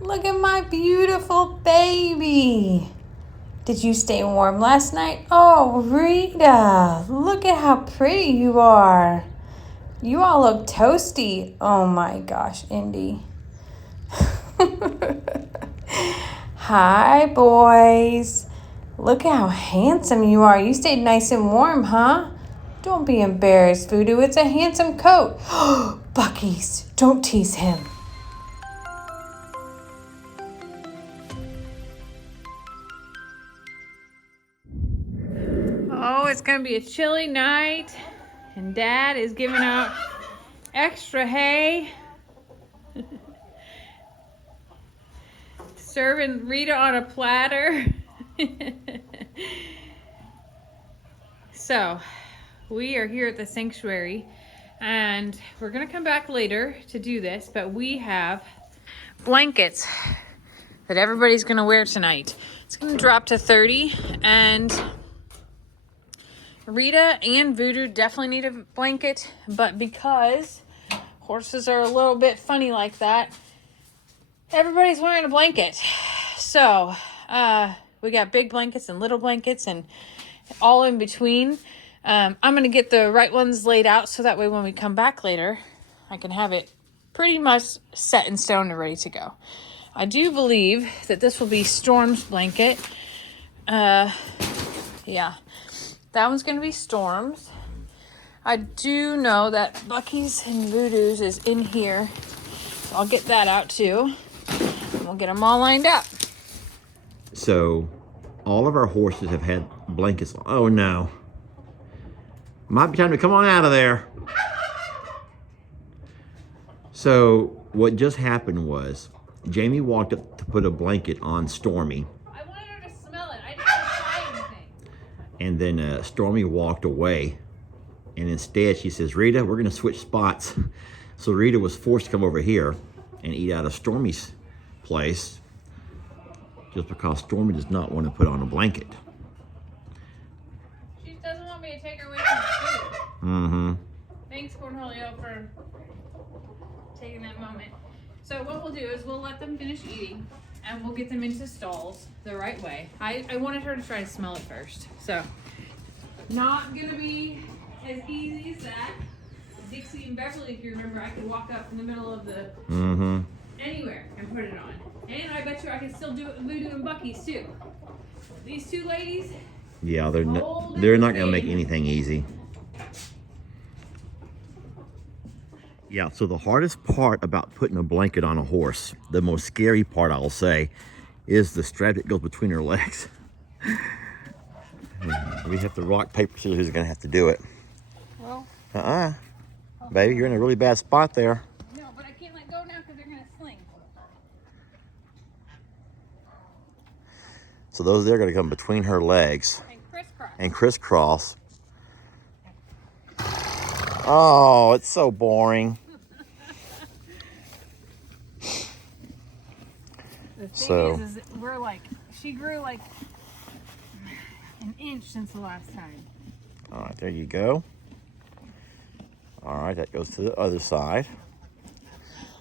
Look at my beautiful baby. Did you stay warm last night? Oh, Rita, look at how pretty you are. You all look toasty. Oh my gosh, Indy. Hi, boys. Look how handsome you are. You stayed nice and warm, huh? Don't be embarrassed, Voodoo. It's a handsome coat. Bucky's. Don't tease him. Oh, it's going to be a chilly night. And Dad is giving out extra hay. Serving Rita on a platter. So, we are here at the sanctuary. And we're going to come back later to do this. But we have blankets that everybody's going to wear tonight. It's going to drop to 30. And Rita and Voodoo definitely need a blanket, but because horses are a little bit funny like that, everybody's wearing a blanket. So, we got big blankets and little blankets and all in between. I'm going to get the right ones laid out so that way when we come back later, I can have it pretty much set in stone and ready to go. I do believe that this will be Storm's blanket. Yeah. That one's going to be Storm's. I do know that Bucky's and Voodoo's is in here. So I'll get that out too. And we'll get them all lined up. So, all of our horses have had blankets. Oh no. Might be time to come on out of there. So, what just happened was, Jamie walked up to put a blanket on Stormy. I wanted her to smell it. I didn't try anything. And then Stormy walked away. And instead she says, Rita, we're gonna switch spots. So Rita was forced to come over here and eat out of Stormy's place just because Stormy does not want to put on a blanket. She doesn't want me to take her away from the food. Mm-hmm. Thanks, Cornholio, for taking that moment. So what we'll do is we'll let them finish eating and we'll get them into stalls the right way. I wanted her to try to smell it first. So, not gonna be as easy as that. Dixie and Beverly, if you remember, I could walk up in the middle of the anywhere and put it on. And I bet you I can still do it with Voodoo and Bucky's too. These two ladies. Yeah, they're not gonna make anything easy. Yeah, so the hardest part about putting a blanket on a horse, the most scary part I'll say, is the strap that goes between her legs. We have to rock, paper, scissors, who's gonna have to do it. Well. Baby, you're in a really bad spot there. No, but I can't let go now because they're gonna sling. So those there are gonna come between her legs And crisscross. Oh, it's so boring. The thing is we're like, she grew like an inch since the last time. All right, there you go. All right, that goes to the other side.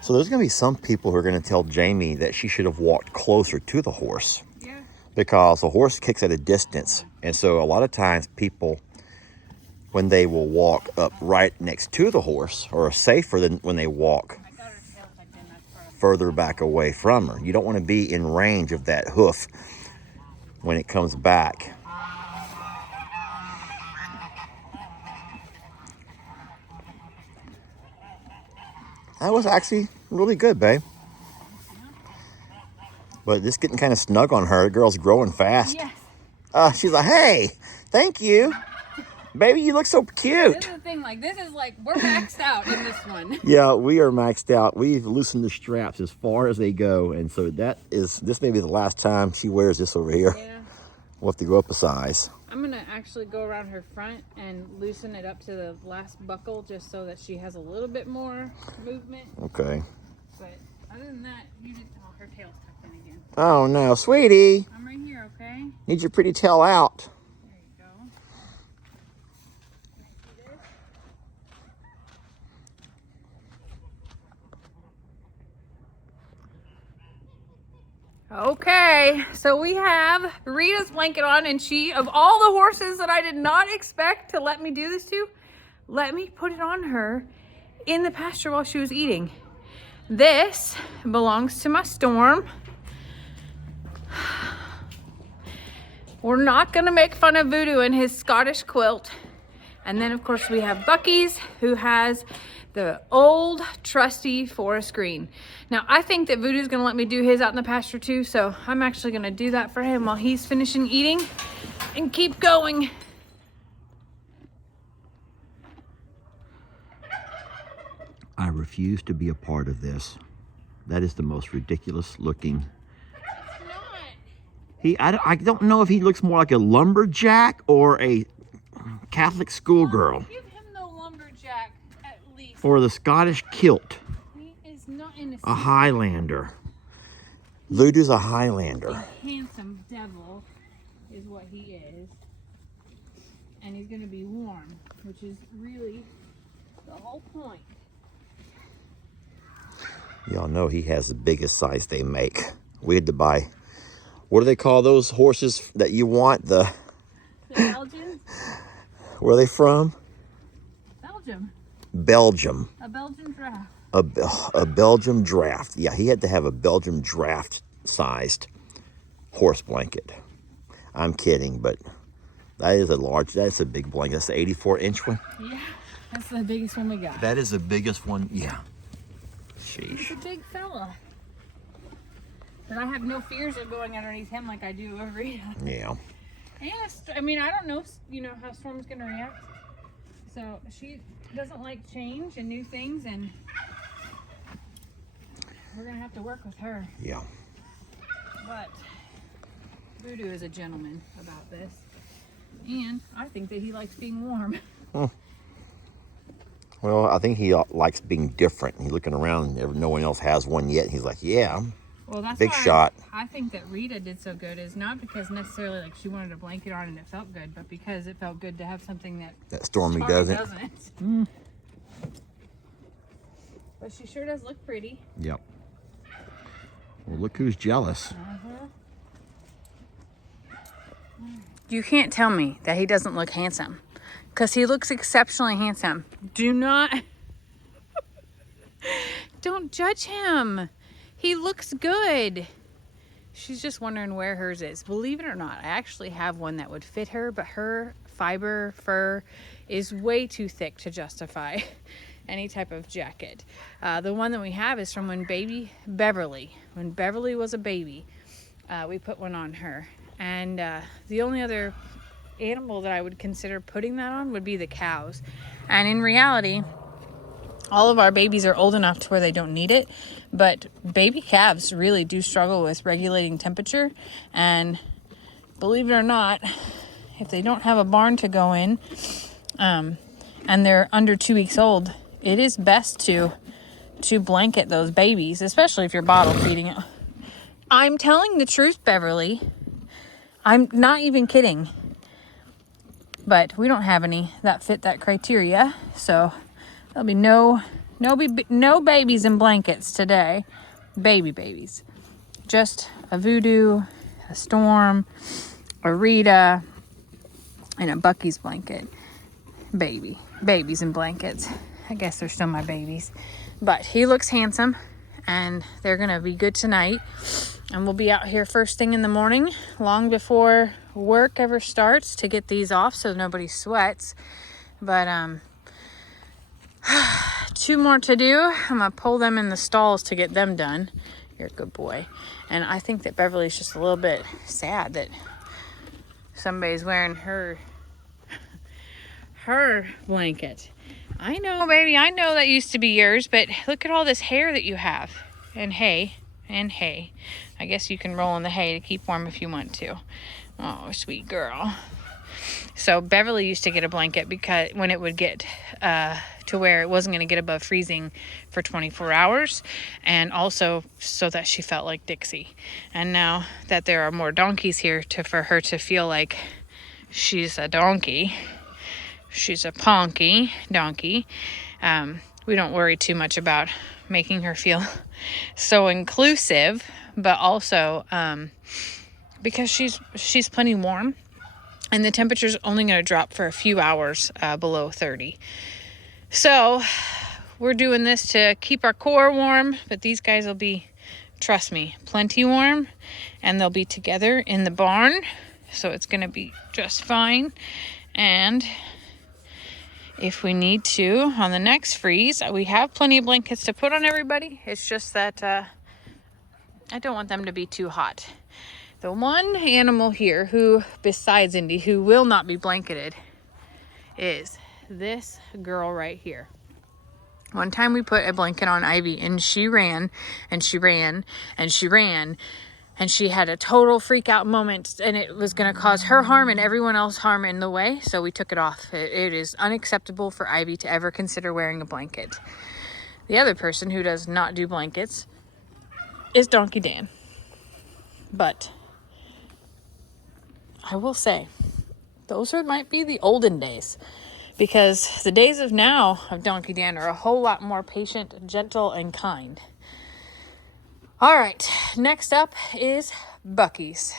So there's going to be some people who are going to tell Jamie that she should have walked closer to the horse. Yeah. Because the horse kicks at a distance. And so a lot of times people, when they will walk up right next to the horse, or safer than when they walk further back away from her. You don't want to be in range of that hoof when it comes back. That was actually really good, babe. But this getting kind of snug on her. The girl's growing fast. Yes. She's like, hey, thank you. Baby, you look so cute. This is the thing, like, this is like, we're maxed out in this one. Yeah, we are maxed out. We've loosened the straps as far as they go. And so this may be the last time she wears this over here. Yeah. We'll have to go up a size. I'm gonna actually go around her front and loosen it up to the last buckle just so that she has a little bit more movement. Okay. But other than that, you did, oh, her tail's tucked in again. Oh no, sweetie. I'm right here, okay? Need your pretty tail out. There you go. See this? Okay, so we have Rita's blanket on, and she, of all the horses that I did not expect to let me do this to, let me put it on her in the pasture while she was eating. This belongs to my Storm. We're not gonna make fun of Voodoo and his Scottish quilt. And then of course we have Bucky's, who has the old trusty forest green. Now I think that Voodoo's gonna let me do his out in the pasture too, so I'm actually gonna do that for him while he's finishing eating and keep going. I refuse to be a part of this. That is the most ridiculous looking. I don't know if he looks more like a lumberjack or a Catholic schoolgirl. Give him the lumberjack at least. Or the Scottish kilt. He is not in A Highlander. Voodoo's a Highlander. handsome devil is what he is. And he's gonna be warm, which is really the whole point. Y'all know he has the biggest size they make. We had to buy, what do they call those horses that you want? The Belgians? Where are they from? Belgium. Belgium. A Belgian draft. A Belgium draft. Yeah, he had to have a Belgium draft sized horse blanket. I'm kidding, but that's a big blanket. That's the 84-inch one. Yeah, that's the biggest one we got. That is the biggest one, yeah. He's Sheesh. a big fella. But I have no fears of going underneath him like I do over Rita. Yeah. Yes, I mean, I don't know, how Storm's gonna react. So she doesn't like change and new things, and we're gonna have to work with her. Yeah. But Voodoo is a gentleman about this, and I think that he likes being warm. Well, I think he likes being different. He's looking around and no one else has one yet. He's like, yeah, Well, that's big why shot. I think that Rita did so good is not because necessarily like she wanted a blanket on and it felt good, but because it felt good to have something that Stormy doesn't. But she sure does look pretty. Yep. Well, look who's jealous. You can't tell me that he doesn't look handsome, because he looks exceptionally handsome. Don't judge him. He looks good. She's just wondering where hers is. Believe it or not, I actually have one that would fit her, but her fiber fur is way too thick to justify any type of jacket. The one that we have is from when Beverly was a baby. We put one on her. And the only other animal that I would consider putting that on would be the cows. And in reality, all of our babies are old enough to where they don't need it, but baby calves really do struggle with regulating temperature. And believe it or not, if they don't have a barn to go in, and they're under 2 weeks old, it is best to blanket those babies, especially if you're bottle feeding it. I'm telling the truth, Beverly. I'm not even kidding. But we don't have any that fit that criteria, so there'll be no babies in blankets today. Babies. Just a Voodoo, a Storm, a Rita, and a Bucky's blanket. Babies in blankets. I guess they're still my babies. But he looks handsome, and they're gonna be good tonight. And we'll be out here first thing in the morning, long before work ever starts, to get these off so nobody sweats. But 2 more to do. I'm gonna pull them in the stalls to get them done. You're a good boy. And I think that Beverly's just a little bit sad that somebody's wearing her blanket. I know, baby, I know that used to be yours, but look at all this hair that you have. And hay. I guess you can roll in the hay to keep warm if you want to. Oh, sweet girl. So Beverly used to get a blanket because when it would get to where it wasn't going to get above freezing for 24 hours, and also so that she felt like Dixie. And now that there are more donkeys here for her to feel like she's a donkey, she's a ponky donkey, we don't worry too much about making her feel so inclusive, but also because she's plenty warm, and the temperature's only going to drop for a few hours below 30. So we're doing this to keep our core warm, but these guys will be, trust me, plenty warm, and they'll be together in the barn, so it's going to be just fine. And if we need to, on the next freeze, we have plenty of blankets to put on everybody. It's just that I don't want them to be too hot. The one animal here who, besides Indy, who will not be blanketed is this girl right here. One time we put a blanket on Ivy, and she ran and she ran and she ran, and she had a total freak out moment, and it was going to cause her harm and everyone else harm in the way. So we took it off. It is unacceptable for Ivy to ever consider wearing a blanket. The other person who does not do blankets is Donkey Dan. But I will say, those might be the olden days, because the days of now of Donkey Dan are a whole lot more patient, gentle, and kind. All right, next up is Buc-ee's.